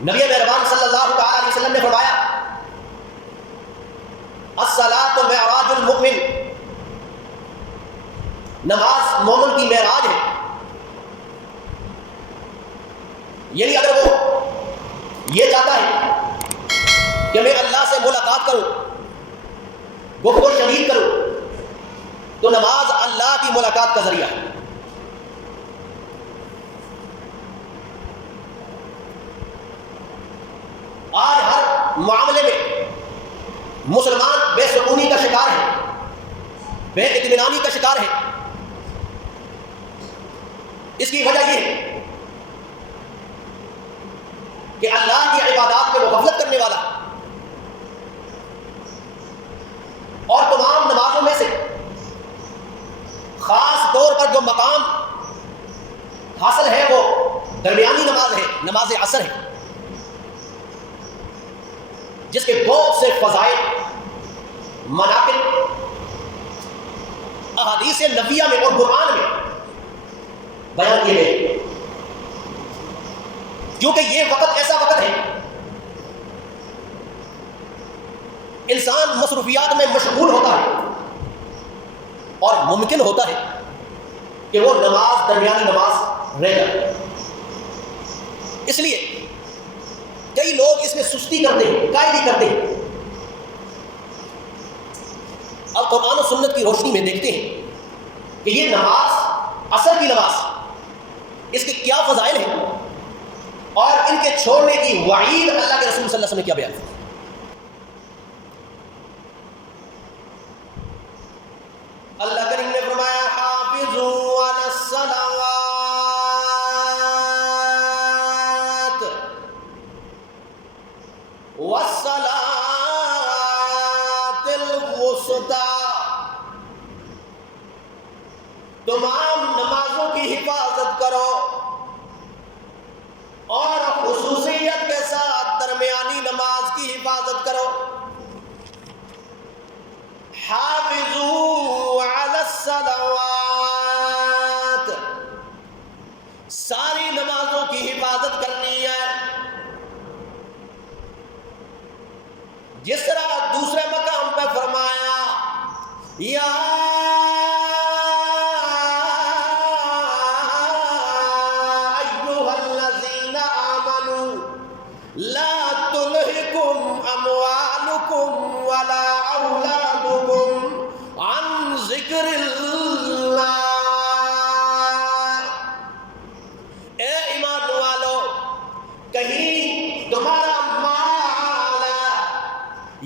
نبی مہربان صلی اللہ تعالی علیہ وسلم نے فرمایا الصلاۃ معراج المؤمن، نماز مومن کی معراج ہے. یعنی اگر وہ یہ چاہتا ہے کہ میں اللہ سے ملاقات کروں، گفتگو شدید کروں، تو نماز اللہ کی ملاقات کا ذریعہ ہے. آج ہر معاملے میں مسلمان بے سکونی کا شکار ہے، بے اطمینانی کا شکار ہے. اس کی وجہ یہ ہے کہ اللہ کی عبادات میں وہ غفلت کرنے والا اور تمام نمازوں میں سے خاص طور پر جو مقام حاصل ہے وہ درمیانی نماز ہے، نماز عصر ہے، جس کے بہت سے فضائل، مناقب احادیث نبویہ میں اور قرآن میں بیان کیے گئے. کیونکہ یہ وقت ایسا وقت ہے انسان مصروفیات میں مشغول ہوتا ہے اور ممکن ہوتا ہے کہ وہ نماز، درمیانی نماز رہ جائے. اس لیے کئی لوگ اس میں سستی کرتے ہیں، قائلی کرتے ہیں. اب قرآن و سنت کی روشنی میں دیکھتے ہیں کہ یہ نماز، عصر کی نماز، اس کے کیا فضائل ہیں اور ان کے چھوڑنے کی وعید اللہ کے رسول صلی اللہ علیہ وسلم نے کیا بیان کی. اللہ کریم نے فرمایا حافظوا علی الصلوات والصلاة الوسطى، تمام نمازوں کی حفاظت کرو اور خصوصیت کے ساتھ درمیانی نماز کی حفاظت کرو. حافظوا علی الصلوات، ساری نمازوں کی حفاظت کرنی ہے. جس طرح دوسرے مقام پہ فرمایا یا ایھا الذین آمنوا لا تلہکم اموالکم ولا اولادکم عن ذکر اللہ. اے ایمان والو، کہیں تمہارا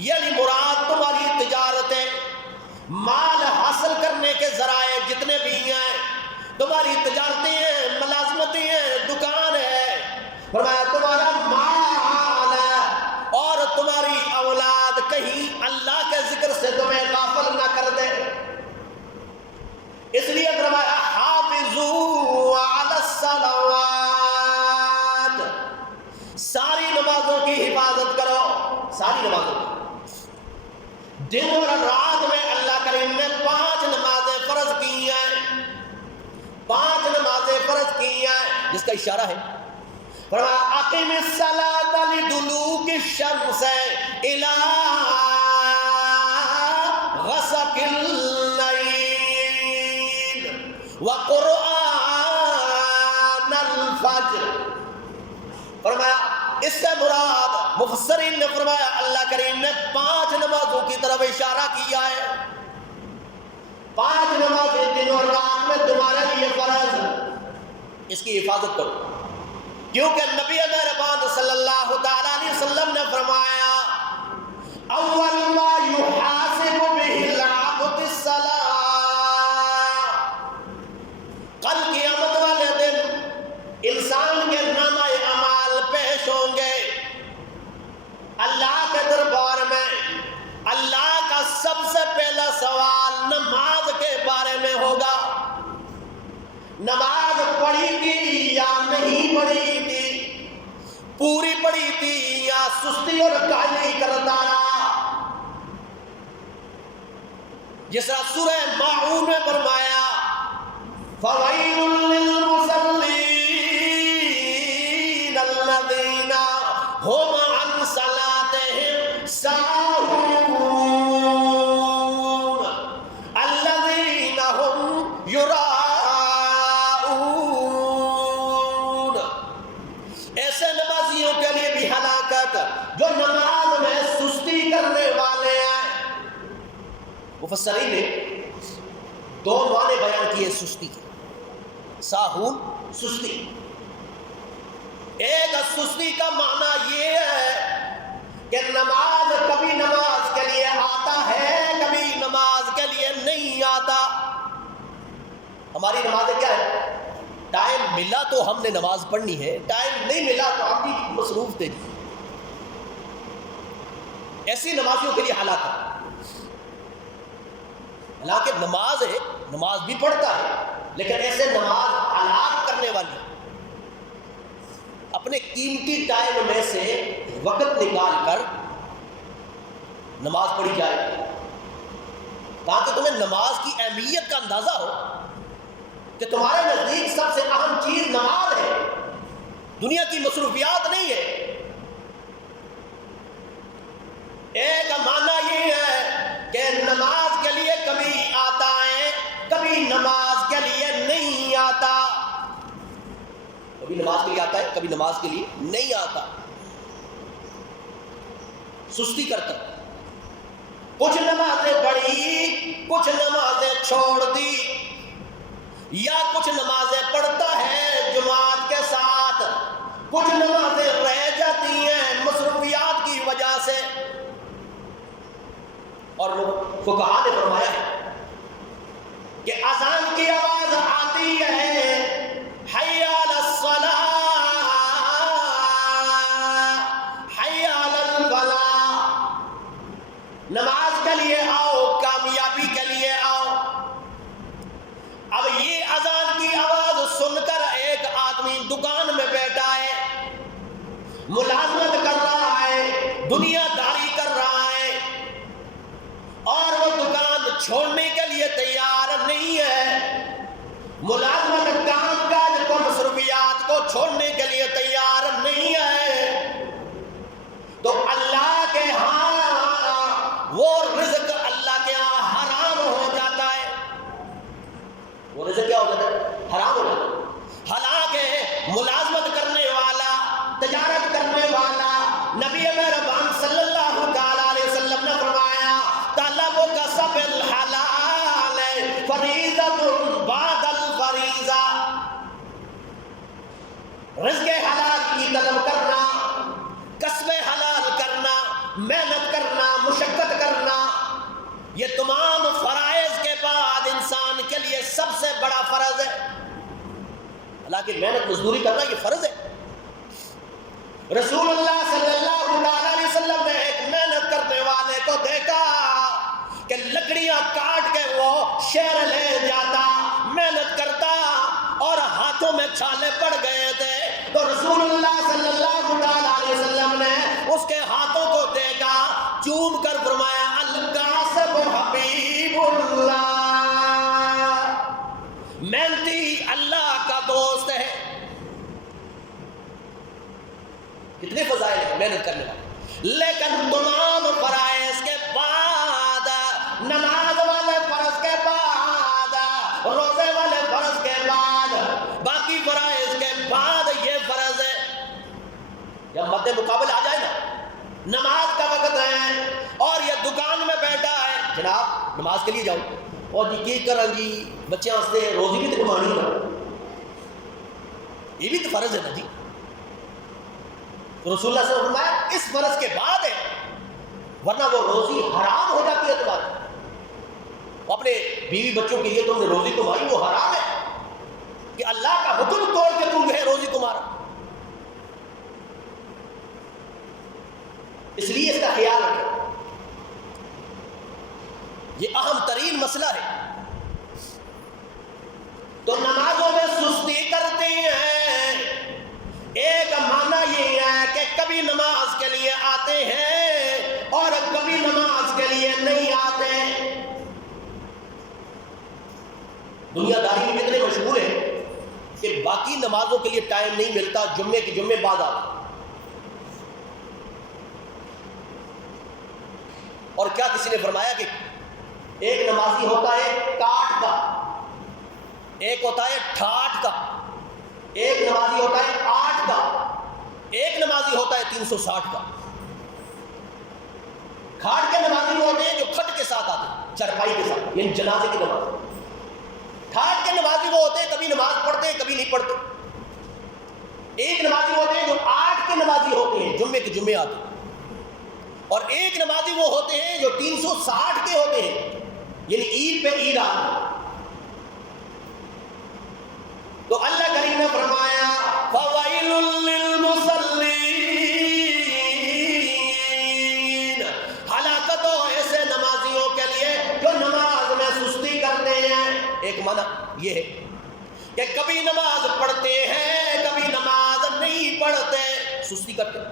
یعنی مراد تمہاری تجارتیں، مال حاصل کرنے کے ذرائع جتنے بھی ہیں، تمہاری تجارتیں ہیں، ملازمتیں ہیں، دکان ہے، فرمایا تمہارا مال اور تمہاری اولاد کہیں اللہ کے ذکر سے تمہیں غافل نہ کر دے. اس لیے فرمایا حافظوا علی الصلوات، ساری نمازوں کی حفاظت کرو. ساری نمازوں کی، دن اور رات میں اللہ کریم نے 5 نمازیں فرض کی ہیں، 5 نمازیں فرض کی ہیں، جس کا اشارہ ہے فرمایا اقم الصلاۃ لدلوک الشمس الی غسق اللیل وقرآن الفجر. فرمایا اس سے مراد مفسرین نے فرمایا اللہ کریم نے 5 نمازوں کی طرف اشارہ کیا ہے. 5 نمازیں دن اور رات میں تمہارے لیے فرض، اس کی حفاظت کرو. کیونکہ نبی مہربان صلی اللہ تعالی علیہ وسلم نے فرمایا اول ما یحاسب بہ العبد الصلاۃ، کل قیامت والے دن انسان کے نامہ اعمال پیش ہوں گے اللہ کے دربار میں. اللہ کا سب سے پہلا سوال نماز کے بارے میں ہوگا. نماز پڑھی تھی یا نہیں پڑھی تھی، پوری پڑھی تھی یا سستی اور کاہلی کرتا رہا. جس طرح سورہ ماعون میں فرمایا فویل للمصلین الذین هم عن صلاتهم ساهون الذين هم يراءون. ایسے نمازیوں کے لیے بھی ہلاکت جو نماز میں سستی کرنے والے ہیں. مفسرین نے دو معنی بیان کیے سستی کے. ساہون سستی. ایک سستی کا معنی یہ ہے کہ نماز کبھی نماز کے لیے آتا ہے, کبھی نماز کے لیے نہیں آتا. ہماری نمازیں کیا ہے؟ ٹائم ملا تو ہم نے نماز پڑھنی ہے, ٹائم نہیں ملا تو ہم بھی مصروف تھے. ایسی نمازیوں کے لیے ہلاکت. حالانکہ نماز ہے, نماز بھی پڑھتا ہے, لیکن ایسے نماز ہلاک کرنے والی. اپنے قیمتی ٹائم میں سے وقت نکال کر نماز پڑھی جائے تاکہ تمہیں نماز کی اہمیت کا اندازہ ہو کہ تمہارے نزدیک سب سے اہم چیز نماز ہے, دنیا کی مصروفیات نہیں ہے. ایک معنی یہ ہے کہ نماز کے لیے کبھی آتا ہے, کبھی نماز کے لیے نہیں آتا. کبھی نماز کے لیے آتا ہے, کبھی نماز کے لیے نہیں آتا. سستی کرتا, کچھ نمازیں پڑھی, کچھ نمازیں چھوڑ دی, یا کچھ نمازیں پڑھتا ہے جماعت کے ساتھ, کچھ نمازیں رہ جاتی ہیں مصروفیات کی وجہ سے. اور فقہا نے فرمایا ہے کہ اذان کی آواز آتی ہے حی علی الصلاۃ حی علی الفلاح, نماز کے لیے آؤ, کامیابی کے لیے آؤ. اب یہ اذان کی آواز سن کر ایک آدمی دکان میں بیٹھا ہے, ملازمت کر رہا ہے, دنیا داری کر رہا ہے, اور وہ دکان چھوڑنے کے لیے تیار نہیں ہے. ملازمت, کام کاج کو, مصروفیات کو چھوڑنے کے لیے تیار نہیں ہے. تو اللہ کے ہاں وہ رزق اللہ کے ہاں حرام ہو جاتا ہے. وہ رزق کیا ہو جاتا ہے؟ حرام ہو جاتا ہے. حالانکہ ملازمت کرنے والا, تجارت کرنے والا, نبی مہربان صلی اللہ تعالی علیہ وسلم نے فرمایا طلب کسب الحلال فریضۃ بعد الفریضہ. رزق حلال کی طلب کرنا, کسب حلال کرنا, محنت کرنا, مشقت کرنا, یہ تمام فرائض کے بعد انسان کے لیے سب سے بڑا فرض ہے. حالانکہ محنت مزدوری کرنا یہ فرض ہے. رسول اللہ صلی اللہ علیہ وسلم نے ایک محنت کرنے والے کو دیکھا کہ لکڑیاں کاٹ کے وہ شہر لے جاتا, محنت کرتا, اور ہاتھوں میں چھالے پڑ گئے تھے. تو رسول اللہ صلی اللہ علیہ وسلم نے اس کے ہاتھوں کو دیکھا, چوم کر فرمایا القاسب حبیب اللہ, محنتی اللہ کا دوست ہے. کتنے فضائل ہیں محنت کرنے والے. لیکن تمام فرائض کے بعد, نماز والے فرض کے بعد, روزے والے فرض کے بعد, باقی فرائض کے بعد یہ فرض ہے. جب مد مقابل آ جائے نا, نماز کا وقت ہے اور یہ دکان میں بیٹھا ہے, جناب نماز کے لیے جاؤ, اور جی کی کریں جی بچے واسطے روزی بھی تو کمانی ہے, یہ بھی تو فرض ہے نا جی. رسول اللہ صلی اللہ علیہ وسلم نے فرمایا اس فرض کے بعد ہے, ورنہ وہ روزی حرام ہو جاتی ہے. تمہاری اپنے بیوی بچوں کے لیے تم نے روزی کمائی, وہ حرام ہے کہ اللہ کا حکم توڑ کے تم ہے روزی تمہارا. اس لیے اس کا خیال رکھیں, یہ اہم ترین مسئلہ ہے. تو نمازوں میں سستی کرتے ہیں. ایک معنی یہ ہے کہ کبھی نماز کے لیے آتے ہیں اور کبھی نماز کے لیے نہیں آتے. دنیا داری میں اتنے مشغول ہیں کہ باقی نمازوں کے لیے ٹائم نہیں ملتا, جمعے کے جمعے بعد آتا. اور کیا کسی نے فرمایا کہ ایک نمازی ہوتا ہے کاٹ کا، ایک ہوتا ہے ٹھاٹ کا، ایک نمازی ہوتا ہے 8 کا، ایک نمازی ہوتا ہے 360 کا۔ کھاٹ کے نمازی وہ ہوتے ہیں جو کھٹ کے ساتھ آتے ہیں، چرپائی کے ساتھ، یعنی جنازے کی نماز۔ ٹھاٹ کے نمازی وہ ہوتے ہیں کبھی نماز پڑھتے ہیں کبھی نہیں پڑھتے۔ ایک نمازی ہوتے ہیں جو 8 کے نمازی ہوتے ہیں، جمعے کے جمعے آتے ہیں، اور ایک نمازی وہ ہوتے ہیں جو 360 کے ہوتے ہیں، یعنی عید پہ عید آتے ہیں۔ تو اللہ کریم نے فرمایا فَوَيْلٌ لِّلْمُصَلِّينَ، ہلاکت ہو ایسے نمازیوں کے لیے جو نماز میں سستی کرتے ہیں۔ ایک معنی یہ ہے کہ کبھی نماز پڑھتے ہیں کبھی نماز نہیں پڑھتے، سستی کرتے ہیں۔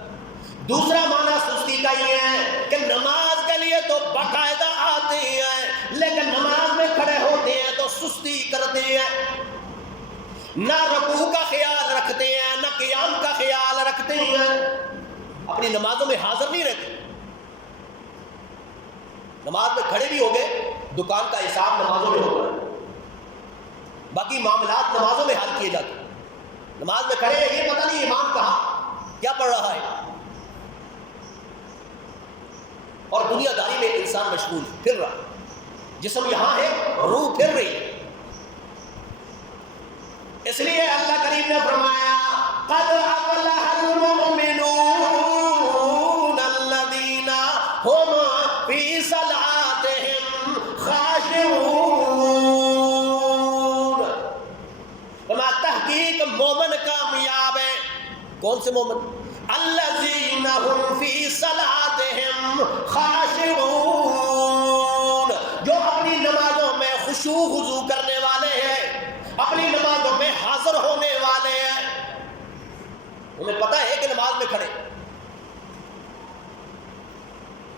دوسرا معنی سستی کا یہ ہے کہ نماز کے لیے تو باقاعدہ آتے ہیں لیکن نماز میں کھڑے ہوتے ہیں تو سستی کرتے ہیں، نہ رکوع کا خیال رکھتے ہیں نہ قیام کا خیال رکھتے ہیں، اپنی نمازوں میں حاضر نہیں رہتے۔ نماز میں کھڑے بھی ہو گئے، دکان کا حساب نمازوں میں ہوگا، باقی معاملات نمازوں میں حل کیے جاتے ہیں۔ نماز میں کھڑے ہیں، یہ پتہ نہیں امام کہاں کیا پڑھ رہا ہے، اور دنیا داری میں انسان مشغول پھر رہا، جسم یہاں ہے روح پھر رہی ہے۔ اس لیے اللہ کریم نے فرمایا قد افلح المؤمنون الذین هم فی صلاتهم خاشعون، فرمایا تحقیق مومن کامیاب ہے۔ کون سے مومن؟ الذین هم فی صلاتهم خاشعون، جو اپنی نمازوں میں خشوع خضوع کرنے والے ہیں، اپنی نمازوں میں حاضر ہونے والے ہیں۔ ہمیں پتہ ہے کہ نماز میں کھڑے،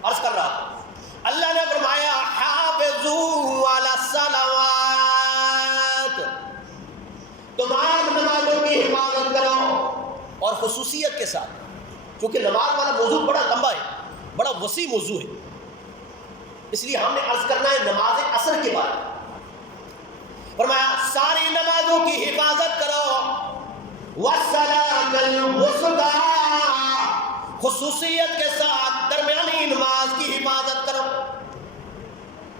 عرض کر رہا تھا اللہ نے فرمایا حافظوا علی الصلوات، تمام نمازوں کی حفاظت کرو، اور خصوصیت کے ساتھ، کیونکہ نماز والا موضوع بڑا لمبا ہے، بڑا وسیع موضوع ہے، اس لیے ہم نے عرض کرنا ہے نماز عصر کے بارے میں۔ فرمایا ساری نمازوں کی حفاظت کرو، وَالصَّلَاةَ الْوُسْطَىٰ، خصوصیت کے ساتھ درمیانی نماز کی حفاظت کرو،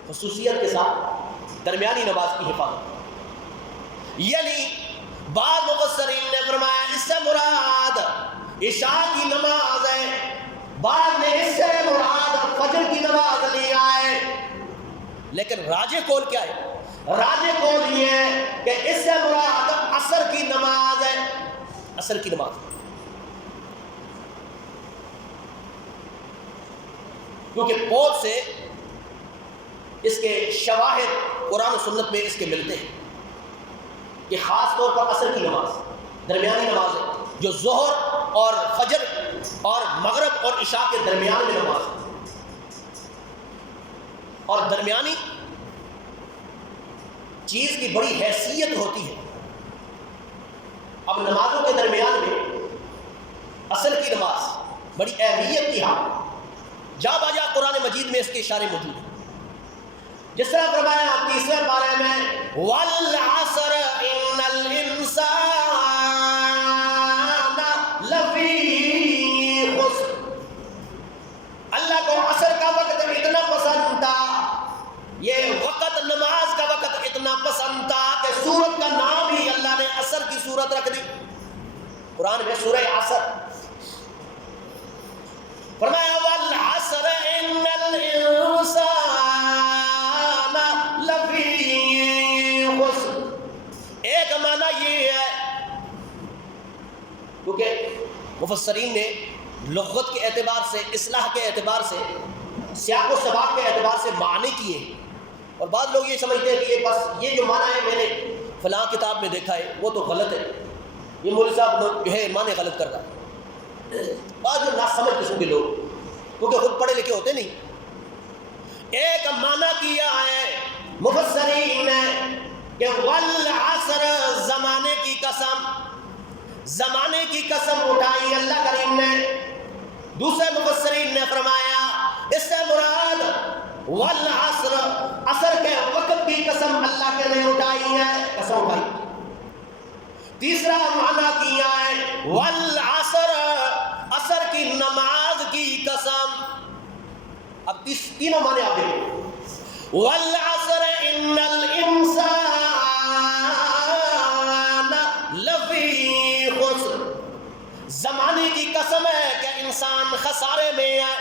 خصوصیت کے ساتھ درمیانی نماز کی حفاظت کرو۔ یعنی بعض مفسرین نے فرمایا اس سے مراد عشاء کی نماز ہے، بعض نے اس سے مراد فجر کی نماز لیا ہے، لیکن راجح قول کیا ہے؟ راجح قول یہ ہے کہ اس سے مراد عصر کی نماز ہے، عصر کی نماز، کیونکہ بہت سے اس کے شواہد قرآن و سنت میں اس کے ملتے ہیں کہ خاص طور پر عصر کی نماز درمیانی نماز ہے، جو ظہر اور فجر اور مغرب اور عشاء کے درمیان میں نماز ہے، اور درمیانی چیز کی بڑی حیثیت ہوتی ہے۔ اب نمازوں کے درمیان میں عصر کی نماز بڑی اہمیت کی حامل، جا باجا قرآن مجید میں اس کے اشارے موجود ہیں، جس طرح فرمایا 30ویں پارے میں والعصر ان الانسان لفی خسر، اللہ کو عصر کا وقت اتنا پسند تھا، یہ وقت نماز کا وقت اتنا پسند تھا کہ سورت کا نام ہی اللہ نے عصر کی سورت رکھ دی، قرآن میں سورہ عصر۔ فرمایا والعصر ان الانسان لفی خسر، ایک معنی یہ ہے، کیونکہ مفسرین نے لغت کے اعتبار سے، اصلاح کے اعتبار سے، سیاق و سباق کے اعتبار سے معنی کیے، اور بعض لوگ یہ سمجھتے ہیں کہ یہ بس یہ جو معنی ہے میں نے فلاں کتاب میں دیکھا ہے وہ تو غلط ہے، یہ مولوی صاحب جو ہے معنی غلط کر رہا ہے۔ بعض جو ناسمجھ قسم کے لوگ، کیونکہ خود پڑھے لکھے ہوتے نہیں، ایک معنی کیا ہے مفسرین نے کہ والعصر، زمانے کی قسم، زمانے کی قسم اٹھائی اللہ کریم نے۔ دوسرے مفسرین نے فرمایا اس سے مراد والعصر، عصر کے وقت کی قسم اللہ کے نے اٹھائی ہے، قسم اٹھائی۔ تیسرا معنی کیا ہے والعصر، عصر کی نماز کی قسم۔ اب تینوں معنی آپ دیکھیں، والعصر ان الانسان لفی خسر، زمانے کی قسم ہے کہ انسان خسارے میں ہے،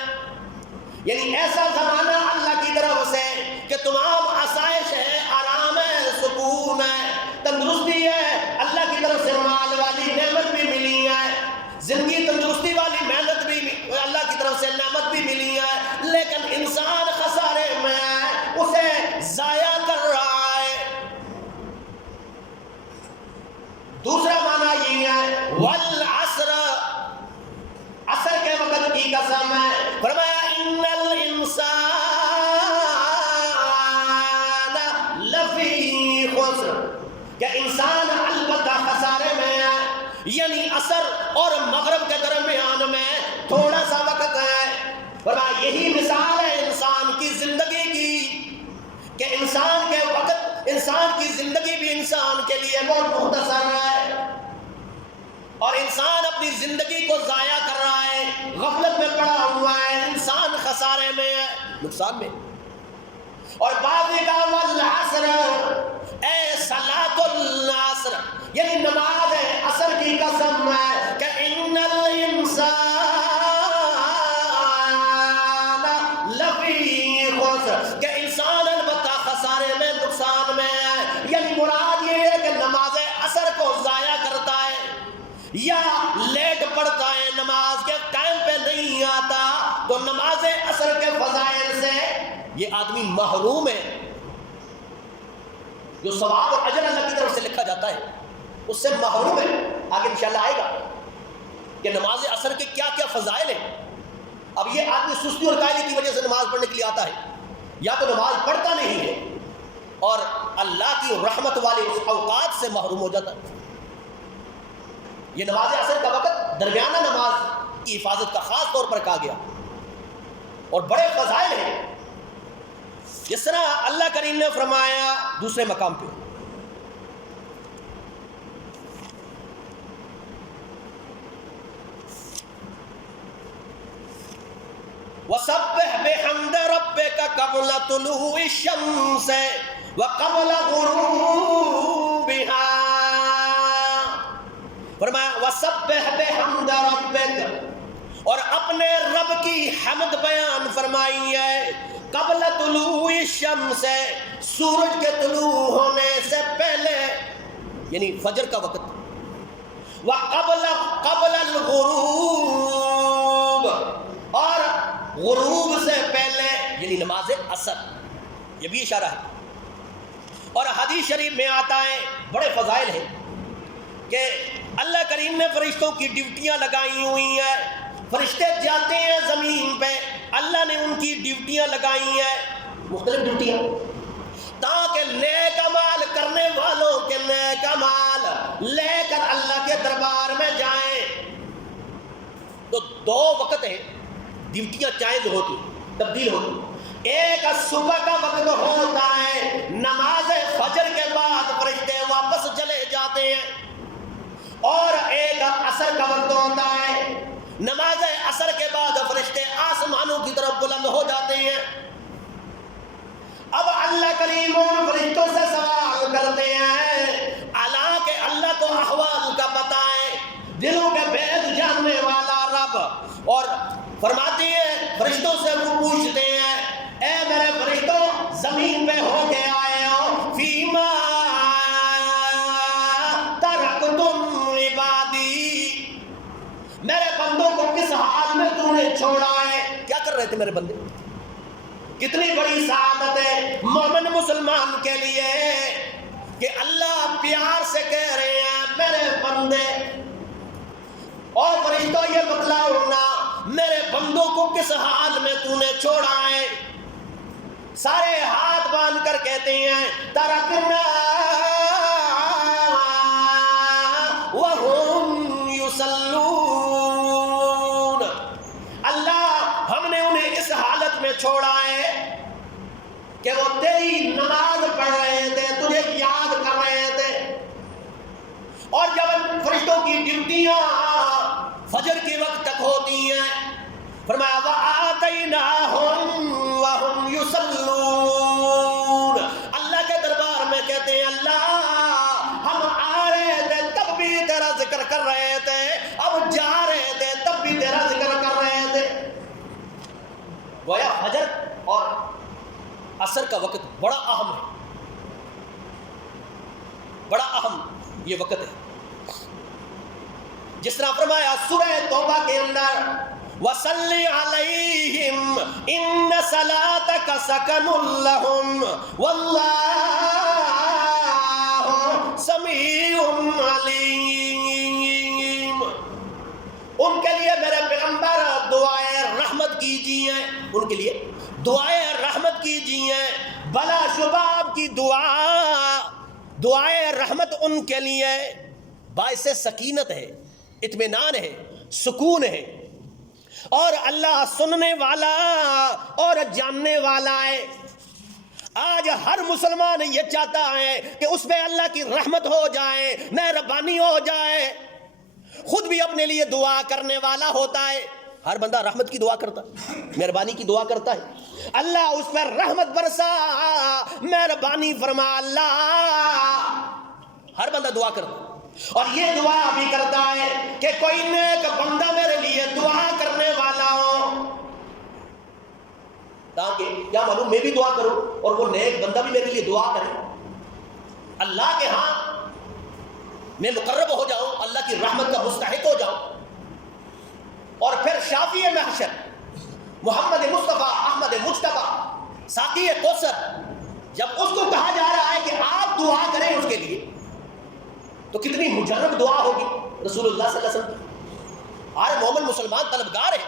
یعنی ایسا زمانہ اللہ کی طرف سے کہ تمام آسائش ہے، آرام ہے، سکون ہے، تندرستی ہے، اللہ کی طرف سے مال والی نعمت بھی ملی ہے، زندگی تندرستی والی محنت بھی اللہ کی طرف سے نعمت بھی ملی ہے، لیکن انسان خسارے میں ہے، اسے ضائع کر رہا ہے۔ دوسرا معنی یہ ہے والعصر، عصر کے وقت کی قسم ہے، فرمایا ان الانسان لفی خسر، کہ انسان البتہ خسارے میں ہے، یعنی عصر اور مغرب کے درمیان میں تھوڑا سا وقت ہے۔ فرمایا یہی مثال ہے انسان کی زندگی کی، کہ انسان کے وقت، انسان کی زندگی بھی انسان کے لیے بہت مختصر ہے، اور انسان اپنی زندگی کو ضائع کر رہا ہے، غفلت میں پڑا ہوا ہے، انسان خسارے میں ہے، نقصان میں۔ اور بعد میں کہا والعصر اے صلاۃ العصر، یعنی نماز عصر کی قسم ہے کہ ان الانسان لفی خسر، کہ انسان البتہ خسارے میں، نقصان میں ہے، یعنی مراد یہ ہے کہ نماز عصر کو ضائع کرتا ہے یا لیٹ پڑتا ہے، نماز کے ٹائم پہ نہیں آتا، تو نماز عصر کے فضائل سے یہ آدمی محروم ہے، جو ثواب اور اجر اللہ کی طرف سے لکھا جاتا ہے اس سے محروم ہے۔ آگے انشاءاللہ آئے گا کہ نماز عصر کے کیا کیا فضائل ہیں۔ اب یہ آدمی سستی اور قائلی کی وجہ سے نماز پڑھنے کے لیے آتا ہے، یا تو نماز پڑھتا نہیں ہے اور اللہ کی رحمت والے اس اوقات سے محروم ہو جاتا ہے۔ یہ نماز عصر کا وقت درمیانہ نماز کی حفاظت کا خاص طور پر کہا گیا، اور بڑے فضائل ہیں، جس طرح اللہ کریم نے فرمایا دوسرے مقام پہ وَسَبِّحْ بِحَمْدِ رَبِّكَ قَبْلَ طُلُوعِ الشَّمْسِ وَقَبْلَ غُرُوبِهَا، فرمایا وَسَبِّحْ بِحَمْدِ رَبِّكَ، اور اپنے رب کی حمد بیان فرمائی ہے، قبل طلوع الشمس، سورج کے طلوع ہونے سے پہلے، یعنی فجر کا وقت، وقبل الغروب، اور غروب سے پہلے یعنی نماز عصر، یہ بھی اشارہ ہے۔ اور حدیث شریف میں آتا ہے، بڑے فضائل ہیں کہ اللہ کریم نے فرشتوں کی ڈیوٹیاں لگائی ہوئی ہیں، فرشتے جاتے ہیں زمین پہ، اللہ نے ان کی ڈیوٹیاں لگائی ہیں، مختلف ڈیوٹیاں، تاکہ نیک اعمال کرنے والوں کے نیک اعمال لے کر اللہ کے دربار میں جائیں۔ تو دو وقت ہیں، ڈیوٹیاں چینج ہوتی، تبدیل ہوتی۔ ایک صبح کا وقت ہوتا ہے، نماز فجر کے بعد فرشتے واپس چلے جاتے ہیں، اور ایک عصر کا وقت ہوتا ہے، نماز عصر کے بعد فرشتے آسمانوں کی طرف بلند ہو جاتے ہیں۔ اب اللہ کریم ان فرشتوں سے سوال کرتے ہیں، حالانکہ اللہ کو احوال کا پتہ ہے، دلوں کے بھید جاننے والا رب، اور فرماتے ہیں فرشتوں سے وہ پوچھتے ہیں، اے میرے فرشتوں زمین پہ ہو کے آئے ہو، فیما ترکتم عبادی، میرے بندوں کو کس حال میں تو نے چھوڑا ہے؟ کیا کر رہے تھے میرے بندے؟ کتنی بڑی سعادت ہے مومن مسلمان کے لیے کہ اللہ پیار سے کہہ رہے ہیں میرے بندے، اور فرشتوں یہ بتلاؤ نا میرے بندوں کو کس حال میں تو نے چھوڑا ہے؟ سارے ہاتھ باندھ کر کہتے ہیں ترکنا وہم یصلون، اللہ ہم نے انہیں اس حالت میں چھوڑا ہے کہ وہ تیری نماز پڑھ رہے تھے، تجھے یاد کر رہے تھے. اور جب فرشتوں کی ڈیوٹیاں فجر کے وقت تک ہوتی ہیں، فرمایا وَآتَيْنَاهُمْ وَهُمْ يُصَلُّونَ، اللہ کے دربار میں کہتے ہیں اللہ ہم آ رہے تھے تب بھی تیرا ذکر کر رہے تھے، اب جا رہے تھے تب بھی تیرا ذکر کر رہے تھے. گویا فجر اور عصر کا وقت بڑا اہم ہے، بڑا اہم یہ وقت ہے. جس طرح فرمایا سورہ توبہ کے اندر وَصَلِّ عَلَيْهِمْ إِنَّ صَلَاتَكَ سَكَنٌ لَهُمْ وَاللَّهُ سَمِيعٌ عَلِيمٌ. ان کے لیے میرے پیغمبر دعائے رحمت کیجیے، ان کے لیے دعائے رحمت کیجیے. بلا شبہ آپ کی دعائے رحمت ان کے لیے باعث سکینت ہے، اطمینان ہے، سکون ہے. اور اللہ سننے والا اور جاننے والا ہے. آج ہر مسلمان یہ چاہتا ہے کہ اس پہ اللہ کی رحمت ہو جائے، مہربانی ہو جائے. خود بھی اپنے لیے دعا کرنے والا ہوتا ہے. ہر بندہ رحمت کی دعا کرتا ہے، مہربانی کی دعا کرتا ہے. اللہ اس پر رحمت برسا، مہربانی فرما. اللہ ہر بندہ دعا کرتا ہے، اور یہ دعا بھی کرتا ہے کہ کوئی نیک بندہ میرے لیے دعا کرنے والا ہو، تاکہ کیا معلوم میں بھی دعا کروں اور وہ نیک بندہ بھی میرے لیے دعا کرے. اللہ کے ہاں میں مقرب ہو جاؤں، اللہ کی رحمت کا مستحق ہو جاؤں. اور پھر شافی محشر محمد مصطفیٰ احمد مجتبیٰ ساقی کوثر، جب اس کو کہا جا رہا ہے کہ آپ دعا کریں اس کے لیے، تو کتنی مجرب دعا ہوگی رسول اللہ صلی اللہ علیہ وسلم. ہر مومن مسلمان طلبگار ہے،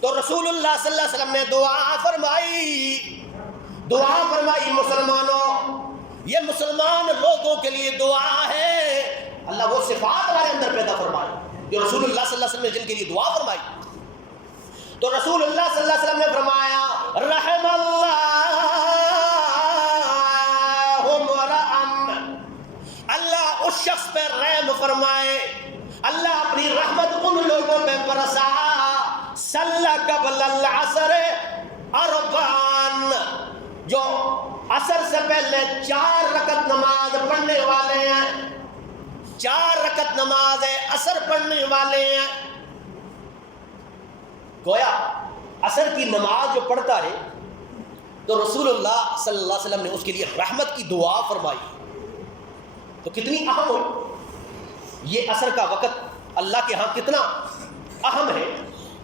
تو رسول اللہ صلی اللہ علیہ وسلم نے دعا فرمائی مسلمانوں، یہ مسلمان لوگوں کے لیے دعا ہے. اللہ وہ صفات ہمارے اندر پیدا فرمائے جو رسول اللہ صلی اللہ علیہ وسلم نے جن کے لیے دعا فرمائی. تو رسول اللہ صلی اللہ علیہ وسلم نے فرمایا رحم اللہ اس شخص پہ رحم فرمائے، اللہ اپنی رحمت ان لوگوں پہ برسا صلی قبل العصر اربعان، جو عصر سے پہلے 4 رکعت نماز پڑھنے والے ہیں. 4 رکعت نماز عصر پڑھنے والے ہیں. گویا عصر کی نماز جو پڑھتا ہے تو رسول اللہ صلی اللہ علیہ وسلم نے اس کے لیے رحمت کی دعا فرمائی. تو کتنی اہم ہو یہ عصر کا وقت، اللہ کے ہاں کتنا اہم ہے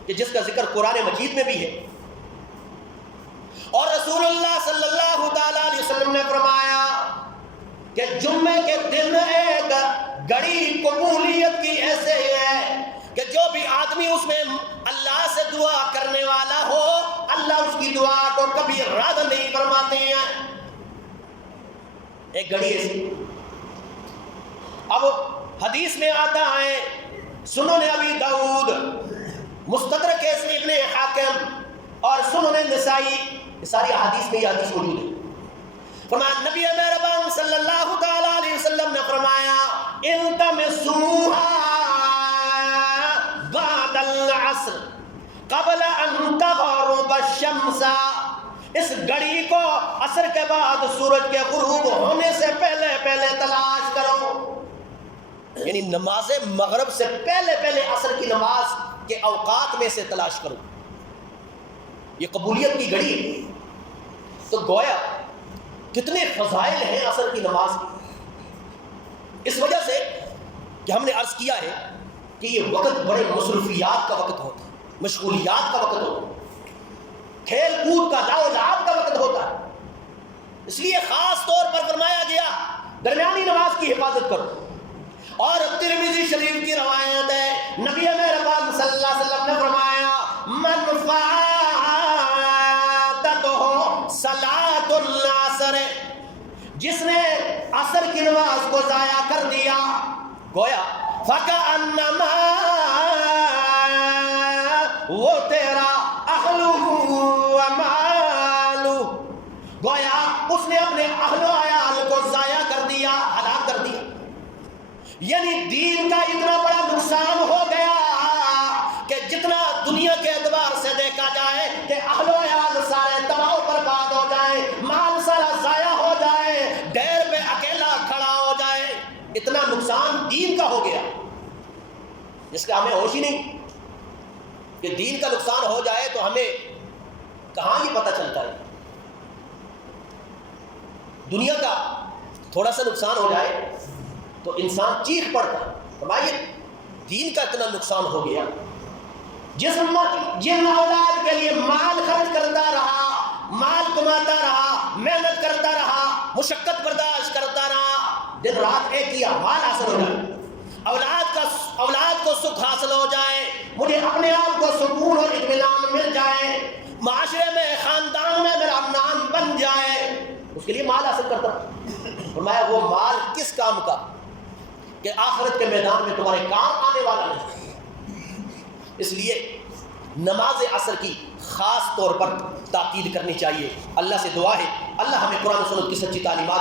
کہ جس کا ذکر قرآن مجید میں بھی ہے. اور رسول اللہ صلی اللہ تعالی علیہ وسلم نے فرمایا کہ جمعے کے دن ایک گھڑی قبولیت کی ایسے ہے کہ جو بھی آدمی اس میں اللہ سے دعا کرنے والا ہو، اللہ اس کی دعا کو کبھی رد نہیں فرماتے ہیں. ایک گھڑی ایسی. اب حدیث میں آتا ہے سنن ابی داؤد، مستدرک ابن حاکم اور سنن نسائی، یہ ساری احادیث میں یہ حدیث موجود ہے. فرمایا نبی مہربان صلی اللہ تعالی علیہ وسلم نے فرمایا التمسوها بعد العصر قبل ان تغرب الشمس، اس گھڑی کو عصر کے بعد سورج کے غروب ہونے سے پہلے تلاش کرو. یعنی نماز مغرب سے پہلے عصر کی نماز کے اوقات میں سے تلاش کرو. یہ قبولیت کی گھڑی ہے. تو گویا کتنے فضائل ہیں عصر کی نماز کی. اس وجہ سے کہ ہم نے عرض کیا ہے کہ یہ وقت بڑے مصروفیات کا وقت ہوتا ہے، مشغولیات کا وقت ہوتا ہے، کھیل کود کا لاؤ لعب کا وقت ہوتا ہے. اس لیے خاص طور پر فرمایا گیا درمیانی نماز کی حفاظت کرو. اور ترمذی شریف کی روایت ہے نبی مہربان صلی اللہ علیہ وسلم نے فرمایا من فاتته صلاۃ العصر، جس نے عصر کی نماز کو ضائع کر دیا، گویا فکأنما وہ تیرا اہلہ و مالہ، گویا اس نے اپنے اہل و عیال کو ضائع کر دیا، ہلاک کر دیا۔ یعنی دین کا اتنا بڑا نقصان ہو گیا کہ جتنا دنیا کے اعتبار سے دیکھا جائے کہ اہل و عیال سارے تباہ و برباد ہو جائیں، مال سارا ضائع ہو جائے، ڈیر پہ اکیلا کھڑا ہو جائے، اتنا نقصان دین کا ہو گیا جس کا ہمیں ہوش ہی نہیں کہ دین کا نقصان ہو جائے تو ہمیں کہاں یہ پتہ چلتا ہے۔ دنیا کا تھوڑا سا نقصان ہو جائے تو انسان چیخ پڑتا ہے۔ فرمائیے دین کا اتنا نقصان ہو گیا، جن اولاد کے لیے مال خرچ کرتا رہا، مال کماتا رہا، محنت کرتا رہا، مشقت برداشت کرتا رہا، دن رات ایک کیا مال حاصل ہو جائے، اولاد کو سکھ حاصل ہو جائے، مجھے اپنے آپ کو سکون اور اطمینان مل جائے، معاشرے میں خاندان میں میرا نام بن جائے، اس کے لیے مال حاصل کرتا۔ فرمایا وہ مال کس کام کا کہ آخرت کے میدان میں تمہارے کام آنے والا نہیں۔ اس لیے نماز عصر کی خاص طور پر تاکید کرنی چاہیے۔ اللہ سے دعا ہے اللہ ہمیں قرآن و سنت کی سچی تعلیمات